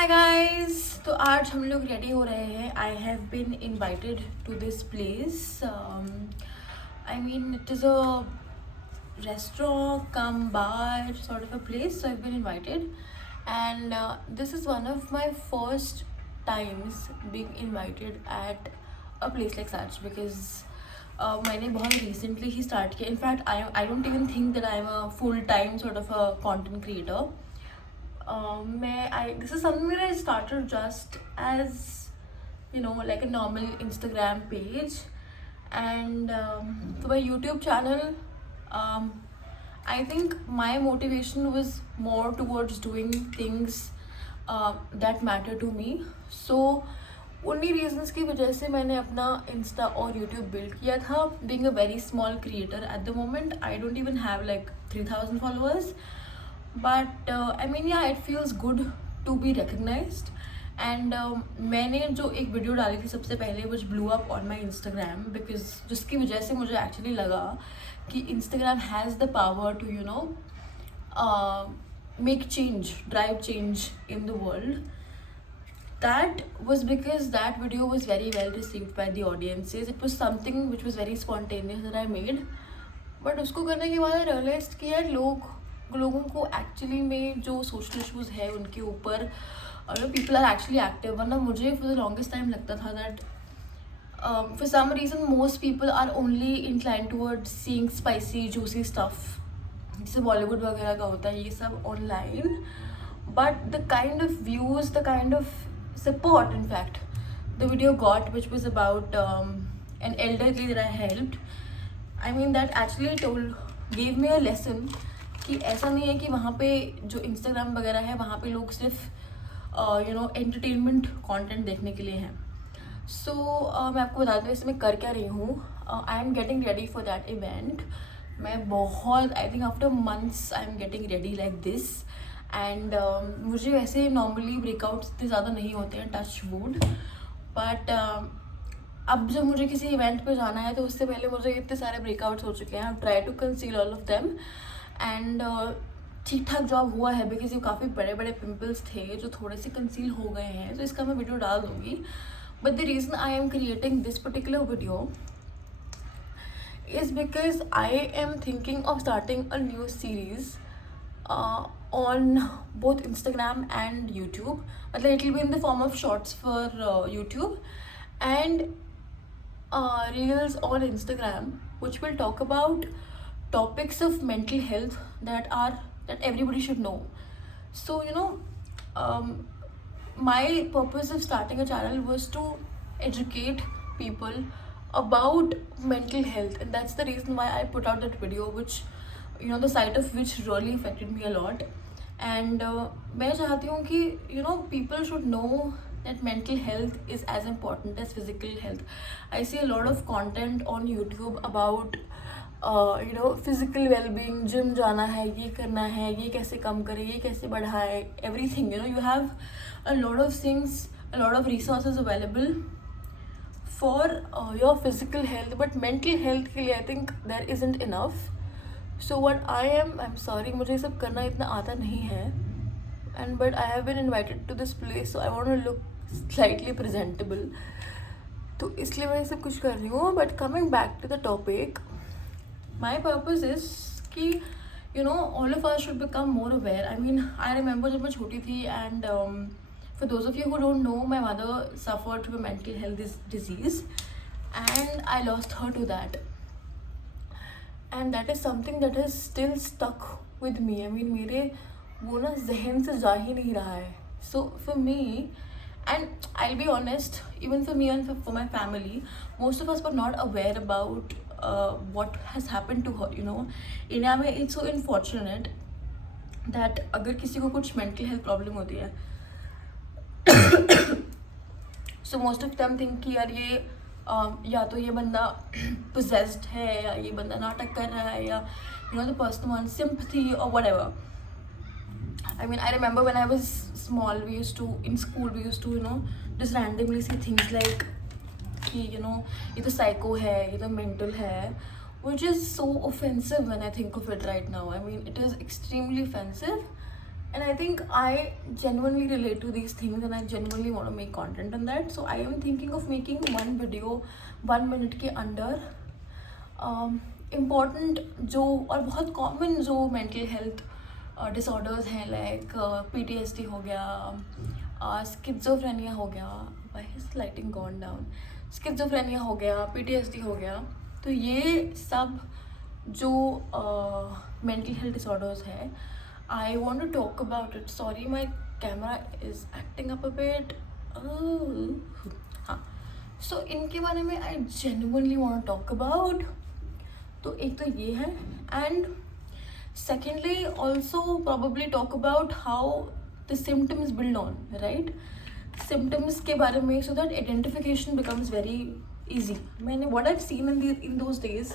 Hi guys. तो आज हम लोग रेडी हो रहे हैं. I have been invited to this place. I mean it is a restaurant come bar sort of a place, so I've been invited, and this is one of my first times being invited at a place like such because मैंने बहुत recently ही start किया. In fact, I don't even think that I'm a full time sort of a content creator. This is something that I started just as like a normal Instagram page, and for my YouTube channel, I think my motivation was more towards doing things that matter to me. So उन्हीं reasons की वजह से मैंने अपना Insta और YouTube build किया था. Being a very small creator at the moment, I don't even have like 3,000 followers. But I mean, yeah, it feels good to be recognized. And मैंने जो एक वीडियो डाली थी सबसे पहले which blew up on my Instagram because जिसकी वजह से मुझे actually लगा कि Instagram has the power to make change, drive change in the world. That was because that video was very well received by the audiences. It was something which was very spontaneous that I made. But उसको करने के बाद realise किया लोगों को actually में जो social issues है उनके ऊपर पीपल आर एक्चुअली एक्टिव. वरना मुझे फॉर द लॉन्गेस्ट टाइम लगता था that for some reason most people are only incline toward seeing spicy juicy stuff जैसे बॉलीवुड वगैरह का होता है ये सब online. But the kind of views, the kind of support, in fact, the video got, which was about an elderly that I helped. I mean, that actually gave me a lesson कि ऐसा नहीं है कि वहाँ पे जो Instagram वगैरह है वहाँ पे लोग सिर्फ एंटरटेनमेंट कंटेंट देखने के लिए हैं. सो मैं आपको बता दूँ इसमें कर क्या रही हूँ. I am getting ready for that event. मैं बहुत I think after months I am getting ready like this. And मुझे वैसे नॉर्मली ब्रेकआउट्स इतने ज़्यादा नहीं होते हैं, टच वुड. बट अब जब मुझे किसी इवेंट पे जाना है तो उससे पहले मुझे इतने सारे ब्रेकआउट्स हो चुके हैं. I try to conceal all of them and ठीक ठाक जॉब हुआ है बिकॉज ये काफ़ी बड़े बड़े पिम्पल्स थे जो थोड़े से कंसील हो गए हैं. तो इसका मैं वीडियो डाल दूँगी. But the reason I am creating this particular video is because I am thinking of starting a new series on both Instagram and YouTube. मतलब it will be in the form of shorts for YouTube and reels on Instagram, which will talk about topics of mental health that everybody should know. So my purpose of starting a channel was to educate people about mental health, and that's the reason why I put out that video, which the sight of which really affected me a lot. And मैं चाहती हूँ कि people should know that mental health is as important as physical health. I see a lot of content on YouTube about physical well-being, gym जाना है, ये करना है, ये कैसे कम करें, ये कैसे बढ़ाए, everything. You have a lot of things, a lot of resources available for your physical health, but mental health के लिए I think there isn't enough. So what I'm sorry, मुझे सब करना इतना आता नहीं है, and but I have been invited to this place, so I want to look slightly presentable. तो इसलिए मैं सब कुछ कर रही हूँ. But coming back to the topic, my purpose is कि all of us should become more aware. I mean, I remember जब मैं छोटी थी, and for those of you who don't know, my mother suffered from a mental health disease, and I lost her to that. And that is something that is still stuck with me. I mean, मेरे वो ना जहन से जा ही नहीं रहा है. So for me, and I'll be honest, even for me and for my family, most of us were not aware about what has happened to her. India में it's so unfortunate that अगर किसी को कुछ mental health problem होती है, so most of them think कि यार ये या तो ये बंदा possessed है, या ये बंदा नाटक कर रहा है, या the person wants sympathy or whatever. I mean, I remember when I was small, in school we used to just randomly see things like कि ये तो psycho है, ये तो mental है, which is so offensive when I think of it right now. I mean, it is extremely offensive. and I think I genuinely relate to these things and I genuinely want to make content on that. So I am thinking of making one video 1 minute के अंदर important जो और बहुत common जो mental health disorders हैं, like PTSD हो गया, schizophrenia हो गया, why is lighting gone down, schizophrenia हो गया, PTSD हो गया, तो ये सब जो मेंटल हेल्थ डिसऑर्डर्स है, I want to talk about it. Sorry, my camera is acting up a bit. हाँ, so इनके बारे में I genuinely want to talk about. तो एक तो ये है, and secondly also probably talk about how the symptoms build on, right? Symptoms के बारे में, so that identification becomes very easy. मैंने what I've seen in those days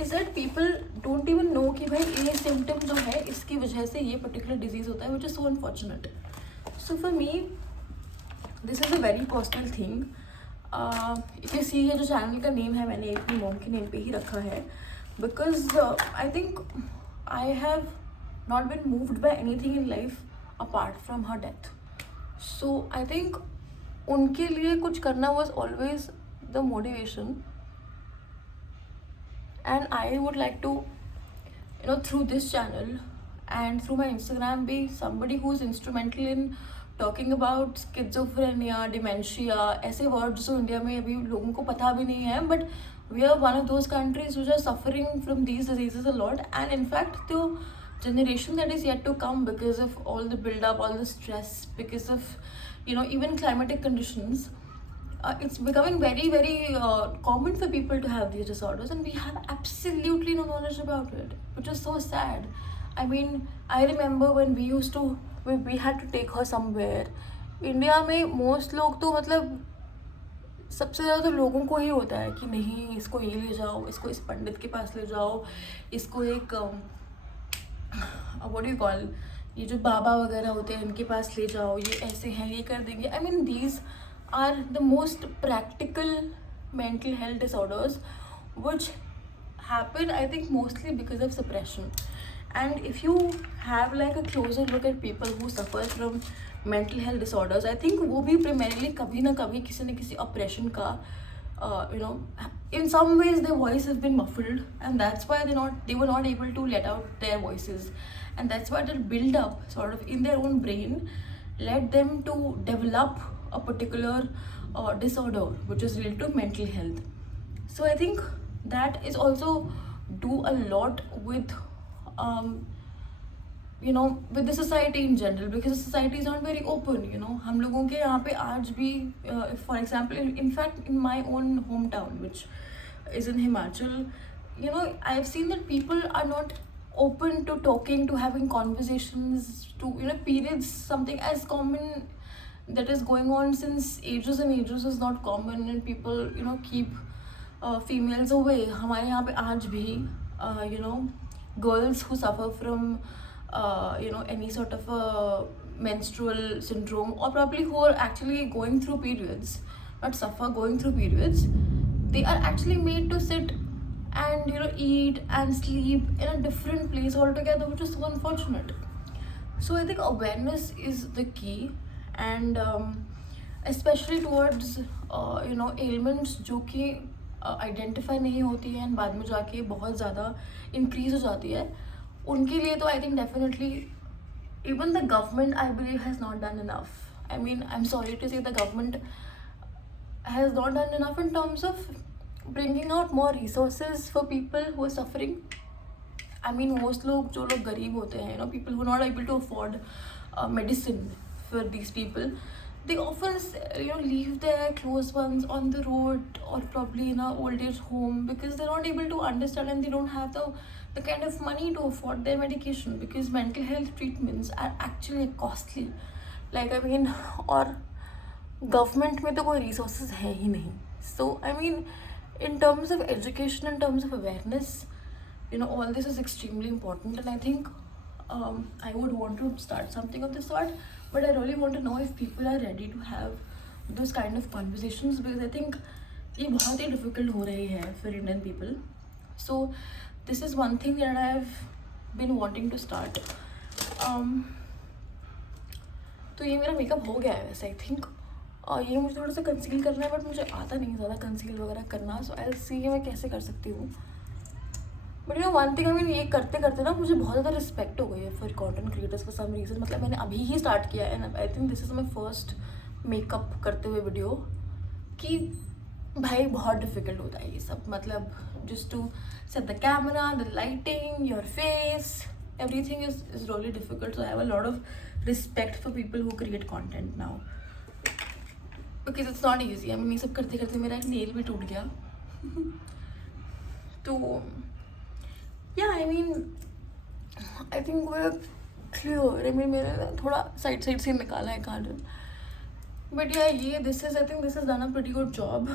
is that people don't even know कि भाई ये symptom जो है इसकी वजह से ये particular disease होता है, which is so unfortunate. So for me this is a very personal thing. If you see ये जो चैनल का नेम है मैंने अपनी मॉम के नेम पे ही रखा है, because I think I have not been moved by anything in life apart from her death. So I think उनके लिए कुछ करना was always the motivation. And I would like to, through this channel and through my Instagram be somebody who's instrumental in talking about schizophrenia, dementia, ऐसे words जो India में अभी लोगों को पता भी नहीं है, but we are one of those countries which are suffering from these diseases a lot. And in fact the generation that is yet to come, because of all the build up, all the stress, because of even climatic conditions, it's becoming very very common for people to have these disorders, and we have absolutely no knowledge about it, which is so sad. I mean, I remember when we had to take her somewhere. India में most लोग तो मतलब सबसे ज़्यादा तो लोगों को ही होता है कि नहीं इसको ये ले जाओ, इसको इस पंडित के पास ले जाओ, इसको एक व्हाट डू यू कॉल, ये जो बाबा वगैरह होते हैं इनके पास ले जाओ, ये ऐसे हैं, ये कर देंगे. I mean these are the most practical mental health disorders which happen, I think, mostly because of suppression. And if you have like a closer look at people who suffer from mental health disorders, I think वो भी primarily कभी ना कभी किसी न किसी oppression का in some ways their voice has been muffled, and that's why they were not able to let out their voices, and that's why their build up sort of in their own brain led them to develop a particular disorder which is related to mental health. So I think that is also do a lot with with the society in general, because the society is not very open. हम लोगों के यहाँ पे आज भी for example in fact in my own hometown, which is in Himachal, I've seen that people are not open to talking, to having conversations, to periods, something as common that is going on since ages and ages is not common, and people keep females away. हमारे यहाँ पे आज भी girls who suffer from any sort of a menstrual syndrome, or probably who are actually going through periods, not suffer, going through periods, they are actually made to sit and eat and sleep in a different place altogether, which is so unfortunate. So I think awareness is the key, and especially towards ailments जो कि identify नहीं होती है and बाद में जाके बहुत ज़्यादा इंक्रीज हो जाती है, उनके लिए तो I think definitely even the government, I believe, has not done enough. I mean, I'm sorry to say the government has not done enough in terms of bringing out more resources for people who are suffering. I mean, most लोग जो लोग गरीब होते हैं, people who are not able to afford medicine for these people, they often leave their close ones on the road or probably in a old age home, because they're not able to understand and they don't have the kind of money to afford their medication, because mental health treatments are actually costly. Like, I mean, और government में तो कोई resources है ही नहीं. So I mean, in terms of education, in terms of awareness, all this is extremely important, and I think I would want to start something of this sort, but I really want to know if people are ready to have those kind of conversations, because I think ये बहुत ही difficult हो रही है for Indian people. So this is one thing that I've been wanting to start. तो ये मेरा makeup हो गया है वैसे आई थिंक। और ये मुझे थोड़ा सा कंसील करना है, बट मुझे आता नहीं ज़्यादा कंसील वगैरह करना, सो आई विल सी मैं कैसे कर सकती हूँ। But you know one thing, I mean ये करते करते ना मुझे बहुत ज़्यादा रिस्पेक्ट हो गई है for content creators for some reason. मतलब मैंने अभी ही स्टार्ट किया है and I think this is my first makeup करते हुए वीडियो, कि भाई बहुत डिफिकल्ट होता है ये सब। मतलब just to set the camera, the lighting, your face, everything is really difficult. So I have a lot of respect for people who create content now, because it's not easy. I mean ये सब करते करते मेरा एक nail भी टूट गया तो yeah, I mean I think we're clear. I mean मेरे थोड़ा साइड साइड से निकाला है काजल, बट या ये this is, I think this is done a pretty good job.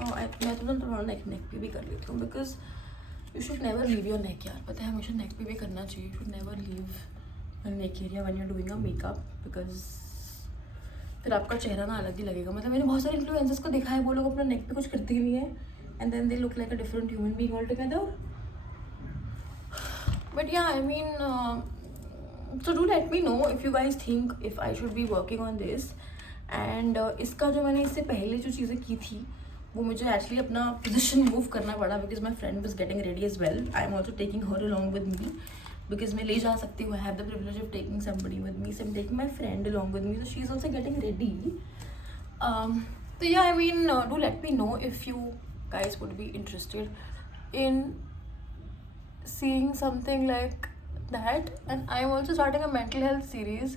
मैं तो थोड़ा नेक पे भी कर लेती हूँ, because you should never leave your neck यार। पता है हमेशा नेक पे भी करना चाहिए। You should never leave neck area when you are doing a makeup, because फिर आपका चेहरा ना अलग ही लगेगा। मतलब मैंने बहुत सारे इन्फ्लुएंसर्स को देखा है, वो लोग अपना नेक पे कुछ करते ही नहीं है and then they look like a different human being all together. But yeah I mean so do let me know if you guys think if I should be working on this. And इसका जो मैंने इससे पहले जो चीज़ें की थी वो मुझे एक्चुअली अपना पोजीशन मूव करना पड़ा, because my friend was getting ready as well. I am also taking her along with me, because मैं ले जा सकती हूँ। I have the privilege of taking somebody with me, so I am taking my friend along with me, so she is also getting ready. तो yeah I mean do let me know if you guys would be interested in seeing something like that. And I am also starting a mental health series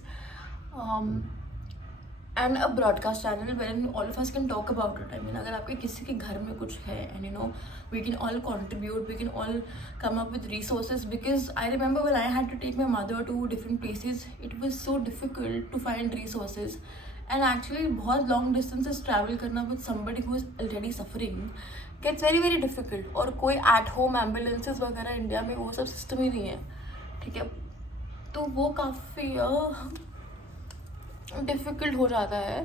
and a broadcast channel wherein all of us can talk about it. I mean अगर आपके किसी के घर में कुछ है and you know we can all contribute, we can all come up with resources, because I remember when I had to take my mother to different places, it was so difficult to find resources. And actually बहुत long distances travel करना with somebody who is already suffering gets very very difficult. और कोई at home ambulances वगैरह India में वो सब system ही नहीं है, ठीक है, तो वो काफ़ी डिफ़िकल्ट हो जाता है.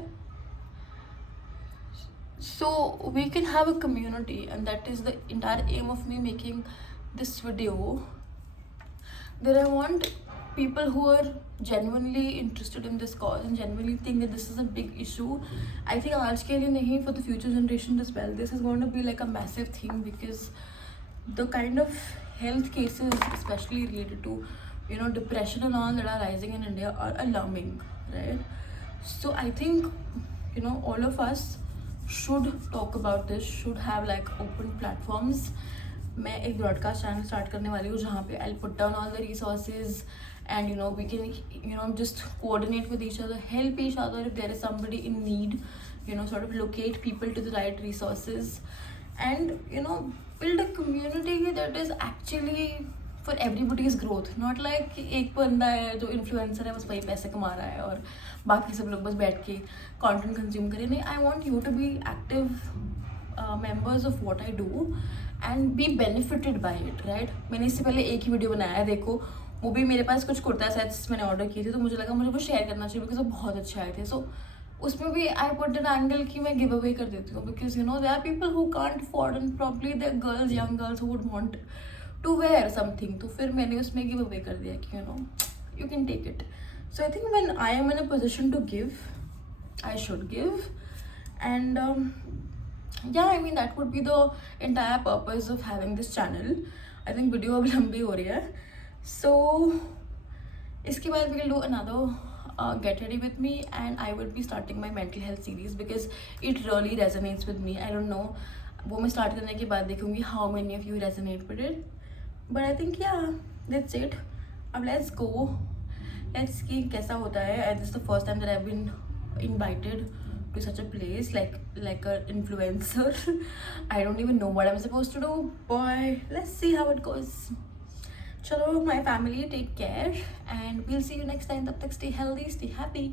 So we can have a community, and that is the entire aim of me making this video, that I want people who are genuinely interested in this cause and genuinely think that this is a big issue. I think आज के लिए नहीं, for the future generation as well, this is going to be like a massive thing, because the kind of health cases, especially related to, you know, depression and all that are rising in India are alarming, right? So I think, you know, all of us should talk about this, should have like open platforms. मैं एक broadcast channel start करने वाली हूँ जहाँ पे I'll put down all the resources, and you know we can, you know, just coordinate with each other, help each other if there is somebody in need, you know, sort of locate people to the right resources, and you know build a community that is actually for everybody's growth, not like एक बंदा है जो influencer है बस वही पैसे कमा रहा है और बाकी सब लोग बस बैठ के कंटेंट कंज्यूम करें. नहीं, I want you to be active members of what I do and be benefited by it, right. मैंने इससे पहले एक ही वीडियो बनाया है, देखो, वो भी मेरे पास कुछ कुर्ता सेट्स मैंने ऑर्डर किए थे, तो मुझे लगा मुझे वो शेयर करना चाहिए बिकॉज वो बहुत अच्छे आए थे. सो उसमें भी आई पुट एन एंगल कि मैं गिव अवे कर देती हूँ, because you know there are people who can't afford and probably there girls, young girls who would want to wear something. तो फिर मैंने उसमें गिव अवे कर दिया कि you know you can take it. So I think when I am in a position to give, I should give. And yeah, I mean that would be the entire purpose of having this channel. I think video अब लंबी हो रही है, so इसके बाद we will do another get ready with me, and I will be starting my mental health series because it really resonates with me. I don't know, वो मैं start करने के बाद देखूँगी how many of you resonate with it, but I think yeah, that's it. अब let's go, let's see कैसा होता है. And this is the first time that I've been invited to such a place, like an influencer. I don't even know what I'm supposed to do, but let's see how it goes. Chalo, my family, take care, and we'll see you next time. Tab tak stay healthy, stay happy.